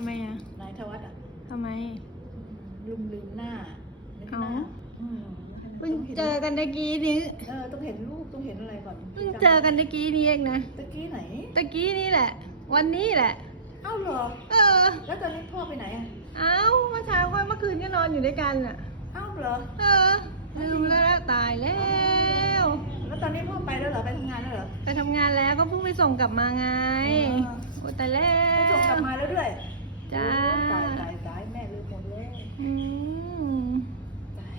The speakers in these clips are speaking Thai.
ำไมอะนายธวัฒน์อะทำไม ลืมลืมหน้าลืมหน้าเอ้า อืมเพิ่งเจอกันตะกี้นี้เออต้องเห็นรูปต้องเห็นอะไรก่อนเพิ่งเจอกันตะกี้นี้เองนะตะกี้ไหนตะกี้นี่แหละ วันนี้แหละ เอ้าเหรอ เออ แล้วตอนนี้พ่อไปไหนอะเอ้าเมื่อเช้าก็เมื่อคืนก็นอนอยู่ด้วยกันอะ เอ้าเหรอ เออลืมแล้วนะตายแล้ว แล้วตอนนี้พ่อไปแล้วเหรอไปทำงานแล้วเหรอ ไปทำงานแล้วก็เพิ่งไปส่งกลับมาไงเออ โอ้ตายแล้ไปวส่งกลับมาแล้วด้วย จ้าโอ้ตายตายตายแม่ลืมหมดเลยอืมตาย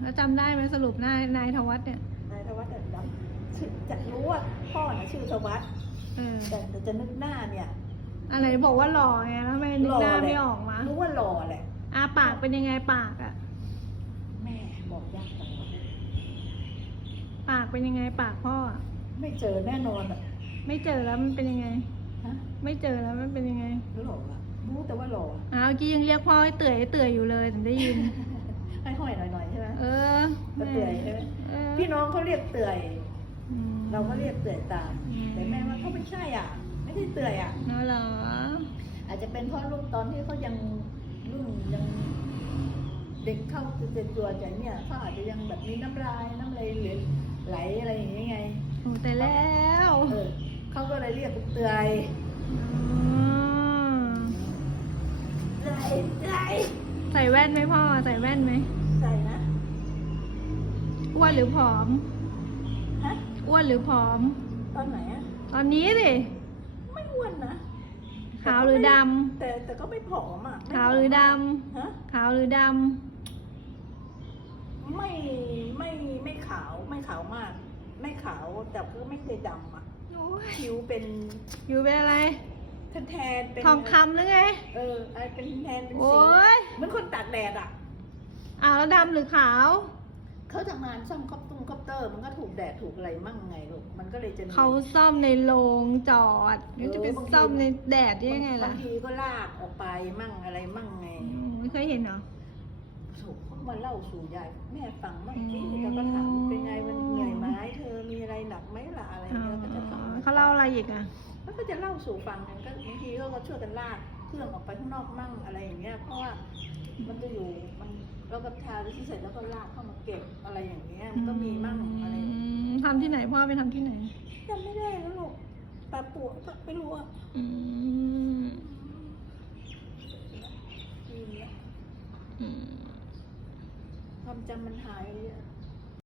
แล้วจำได้ไหมสรุปนายนายธวัฒน์เนี่ยนายธวัฒน์อะจำชื่อจะรู้ว่าพ่อน่ะชื่อธวัฒน์เออแต่แต่จะนึกหน้าเนี่ยอะไรบอกว่าหล่อไงแล้วทำไมนึกหน้าไม่ออกมารู้ว่าหล่อแหละอาปากเป็นยังไงปากอะ แม่บอกยากจังวะปากเป็นยังไงปากพ่ออะไม่เจอแน่นอนอะ ไม่เจอแล้วมันเป็นยังไง ฮะไม่เจอแล้วมันเป็นยังไงหล่ออะรู้แต่ว่าหล่ออะอ้าวเมื่อกี้ยังเรียกพ่อให้เตื่อยให้เตื่อยอยู่เลยถึงได้ยินให้ห้อยหน่อยๆใช่ไหมเออก็เตื่อยใช่ไหมเออพี่น้องเขาเรียกเตื่อย อืม เราก็เรียกเตื่อยตามอืม แต่แม่ว่าเขาไม่ใช่อะ ไม่ใช่เตื่อยอะ เนาะเหรออาจจะเป็นเพราะลูกตอนที่เขายังรุ่นยังเด็กเข้าจะตัวใจเนี่ยเขาอาจจะยังแบบมีน้ำลายน้ำลายเหลือไหลอะไรอย่างเงี้ยไง โอ้แต่แล้ว เออเขาก็ เลยเรียกเป็นเตื่อยอืมเตื่อยเตื่อยใส่แว่นไหมพ่อ ใส่แว่นไหมใส่นะอ้วนหรือผอมฮะอ้วนหรือผอม ตอนไหนอะตอนนี้สิไม่อ้วนนะขาวหรือดแต่แต่ก็ไม่ผอมอะำไม่ขาวหรือดฮะำขาวหรือดไม่ไม่ไม่ขาวไม่ขาวมาก ไม่ขาวแต่ก็ไม่เคยดำอะำโอ้ ยผิวเป็นอยู่เป็นอะไรแทนแทนเป็นทองคำหรือไง เอออะไรเป็นแทนเป็นโอ้สีย เหมือนคนตากแดดอะ อ้าวแล้วดำหรือขาว เขาทำงานซ่อมคอปตุ้งคอปเตอร์มันก็ถูกแดดถูกอะไรมั่งไงลูกมันก็เลยจะมี เขาซ่อมในโรงจอดเออแล้วจะไปบางทีซ่อมในแดดได้ยังไงล่ะบางทีก็ลากออกไปมั่งอะไรมั่งไงอืมไม่เคยเห็นเหรอ ถูกเขามาเล่าสู่ยายแม่ฟังบ้างสิอืม แล้วก็ถามเป็นไงมันเหนื่อยไหมเธอมีอะไรหนักไหมล่ะอะไรอ๋อเงี้ยก็จะถาม เขาเล่าอะไรอีกอะแล้วก็จะเล่าสู่ฟังกันก็บางทีก็ช่วยกันลากเครื่องออกไปข้างนอกมั่งอะไรอย่างเงี้ย เพราะว่ามันจะอยู่มันเรากับทาที่เสร็จแล้วก็ลากเข้ามาเก็บอะไรอย่างเงี้ยมันก็มีมั่งอะไรมทำที่ไหนพ่อไปทำที่ไหน จำไม่ได้แล้วลูกปลาปวก็ไม่รู้อะอืมลืมละอืมความจำมันหาย